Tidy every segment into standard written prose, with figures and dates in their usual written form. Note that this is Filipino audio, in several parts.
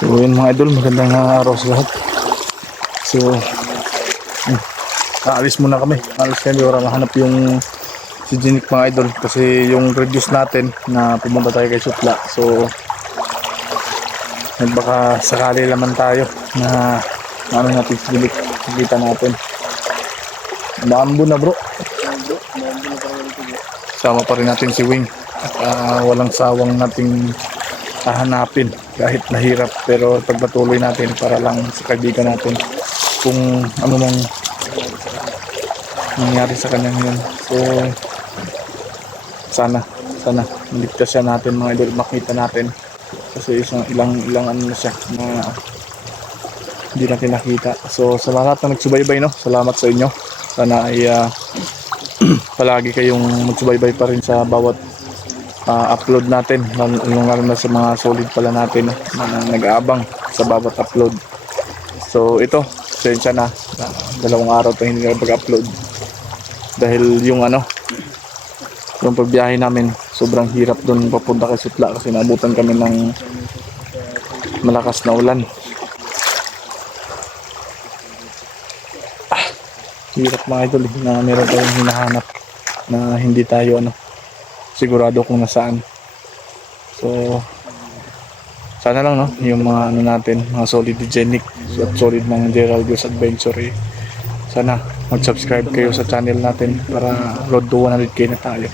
So yun mga idol, magandang araw sa lahat. So aalis muna kami. Aalis kami para mahanap yung si Jenik mga idol. Kasi yung reduce natin na pumunta tayo kay Sutla. So baka sakali naman tayo na ano natin si Jenik. Nakita natin. Maambo na bro. Sama pa rin natin si Wing. At walang sawang nating hahanapin kahit nahirap, pero pagpatuloy natin para lang sa kaibigan natin kung ano mang nangyari sa kanya ngayon. So sana maligtas siya natin mga idol, makita natin kasi ilang ano na siya na hindi natin nakita. So sa lahat na nagsubaybay, no, salamat sa inyo. Sana ay palagi kayong magsubaybay pa rin sa bawat upload natin, yung lalo na sa mga solid pala natin na nag-aabang sa bawat upload. So ito, sensya na, 2 araw tayo hindi nag-upload dahil yung yung pagbiyahe namin sobrang hirap doon papunta kay Sutla kasi naabutan kami ng malakas na ulan. Hirap mga idol na meron tayong hinahanap na hindi tayo sigurado kung nasaan. So sana lang, no, yung mga natin, mga solid Jenik at solid ng Gerald Goes Adventure, sana mag-subscribe kayo sa channel natin para road to 100k na tayo.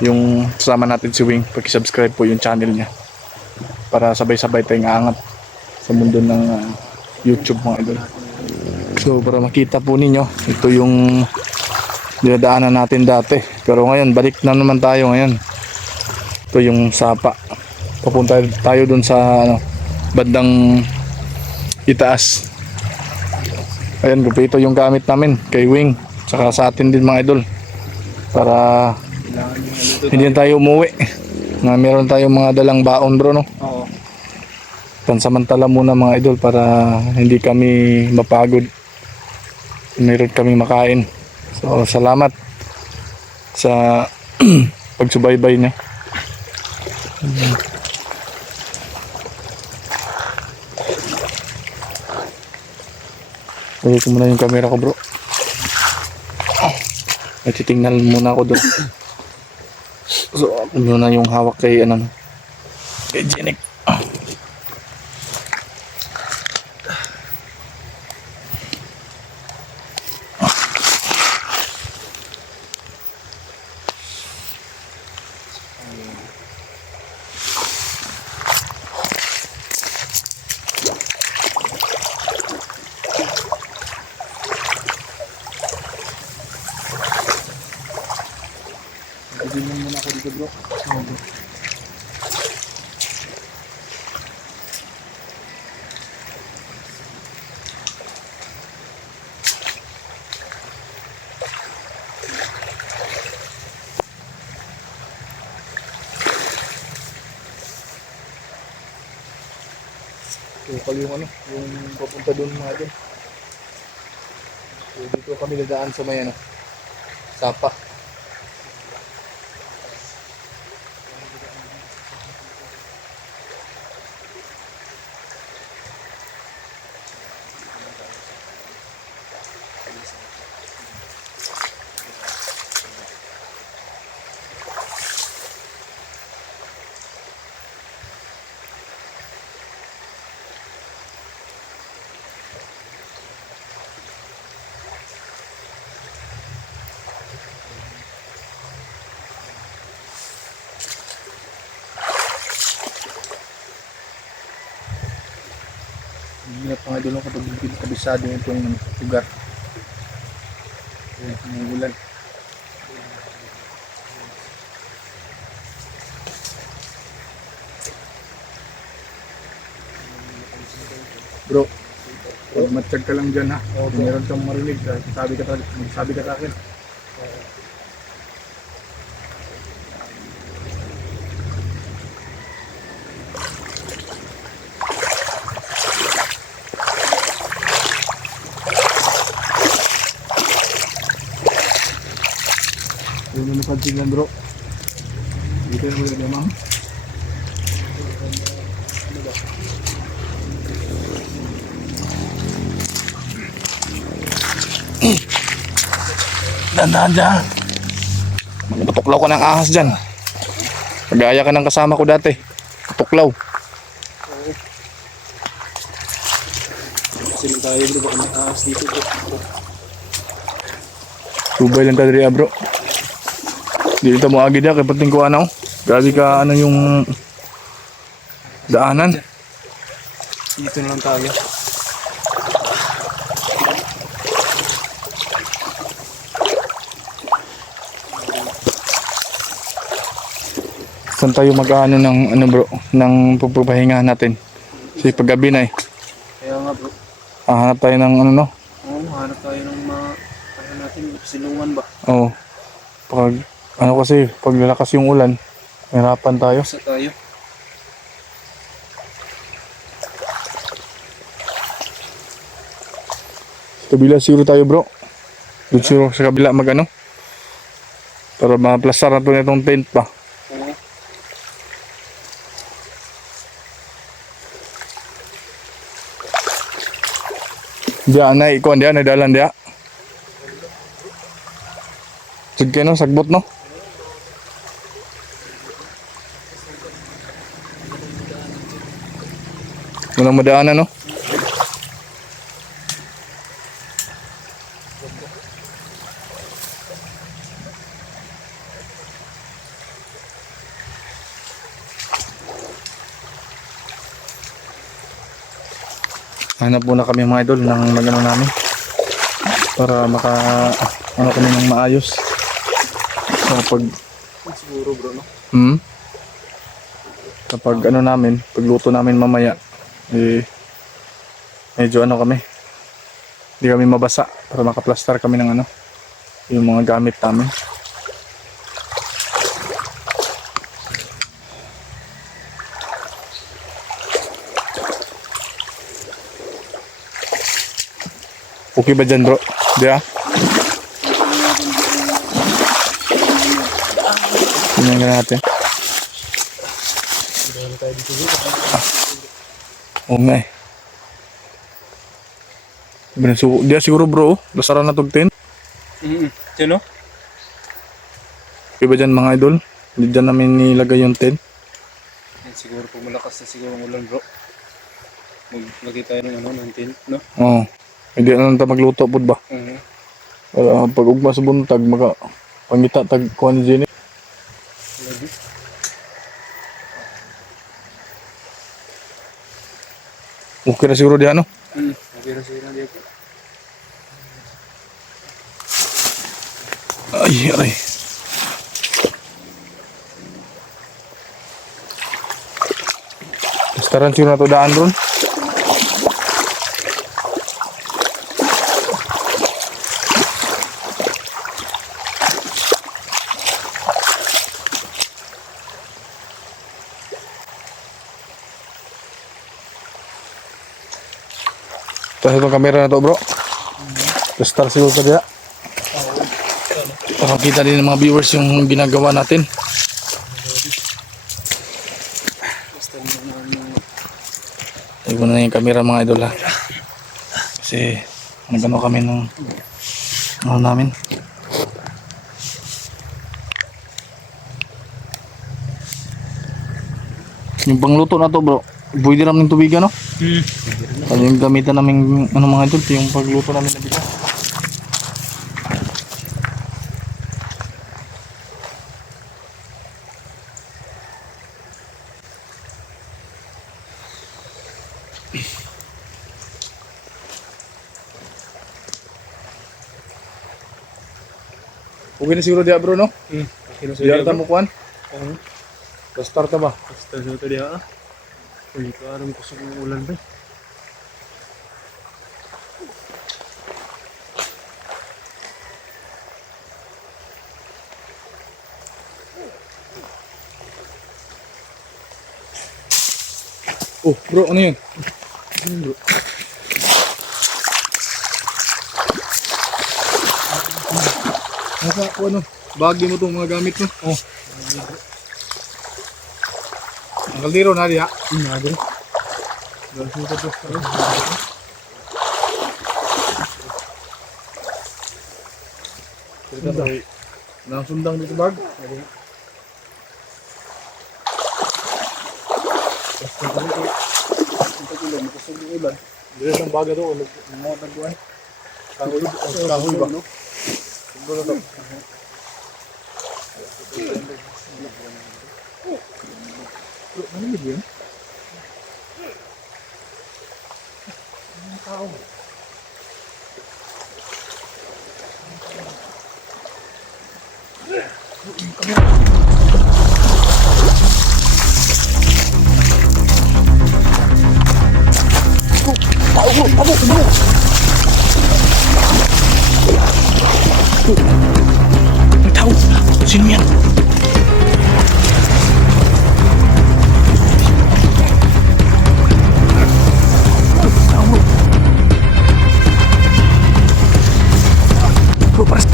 Yung kasama natin si Wing, pag-subscribe po yung channel niya para sabay-sabay tayong aangat sa mundo ng YouTube mga idol. So para makita po ninyo, ito yung dinadaanan natin dati, pero ngayon balik na naman tayo ngayon. Ito yung sapa, papunta tayo dun sa bandang itaas. Ayan, ito yung gamit namin kay Wing saka sa atin din mga idol para hindi tayo umuwi na meron tayong mga dalang baon bro, no? Oo. Pansamantala muna mga idol para hindi kami mapagod, meron kami makain. So salamat sa pagsubaybay niya. Lagay ko muna yung camera ko bro. Natitingnan muna ako doon. So ako muna yung hawak kay kay Jenik. Nagiging muna ako dito bro. Ito pala yung yung papunta doon mga doon. So dito kami dadaan sa may sapa. Hirap mga idol kapag hindi kabisado itong lugar. May ulan. Bro, pag matsyag ka lang dyan ha. Kung meron kang marinig, sabi ka sa akin. Yung napansin lang bro. Dito yung mga ma'am. Dandahan dyan. Tuklaw ka ng ahas dyan. Pag-aaya ka ng kasama ko dati. Tuklaw. Kasi lang tayo bro, baka may ahas dito bro. Subay lang tayo bro. Dito mo agad yan, kaya pating ko ano. Grabe ka ano yung daanan. Dito na lang tayo. Saan tayo mag-ano ng ano bro, ng pagpapahinga natin. Kasi paggabi na eh. Kaya nga bro. Hanap tayo ng ano no. Oo, hanap tayo ng mga ano natin, silungan ba? Oo. Pag ano kasi, pag lalakas yung ulan, mahirapan tayo. Sa tayo. Sa kabila siguro tayo bro. Doon siguro sa kabila mag ano. Para ma-plastar na ito na itong tent pa. Oo. Diyan na ikuan diyan, dalan diyan. Sige kayo no, sagbot no. Walang madaanan no. Hanap muna kami mga idol ng magano namin para maka ano kami ng maayos. So pag Siguro bro no? kapag ano namin, pagluto namin mamaya eh medyo ano kami. Hindi kami mabasa para makaplastar kami ng ano yung mga gamit namin. Okay ba dyan bro? Di ah? Tingnan ka natin. Dahil tayo dito bro. Oo nga eh. Di siguro bro, lasara na tog tent. Diyan no? Okay ba dyan mga idol? Hindi dyan namin nilagay yung tent. Yan, siguro pag malakas na siguro ang ulan bro. Maglagay tayo ng ano, ng tent no? Oo. Hindi na lang tayo magluto po ba? Pag ugma sa buntag, maka pangita tag kuhan dyan eh. Okay na siguro diyan no? Okay na siguro diyan bro. Ay, ay. Pastaran siguro na to daan ron. Tapos itong camera na to bro. Pastar siguro ka diyan. Para makita din ng mga viewers yung ginagawa natin. Basta naman Tayo ko na yung camera mga idol ha. Kasi nagano kami ng ano namin. Yung pangluto na to bro, pwede namin ng tubig ano? Ano yung gamitan namin ano mga idol, yung pagluto namin na bigas. Okay na siguro diya bro no? Okay na Diya siguro ta bro. mo kuan? Oo. Start ka ba? Basta siguro diyan ah. Uy, parang kusog ng ulan ba? Oh, bro, ano yun? Nasa ako ano, bagay mo itong mga gamit mo. Oh. Ang kaldero na diya. Nagre. Dito to. Nang sundang dito bag. Dito ang baga doon, mga tagpuan. Kahoy ba? Siguro to. Ano ba yun? Tao. Ang tao! Sino yan? Bro, paras.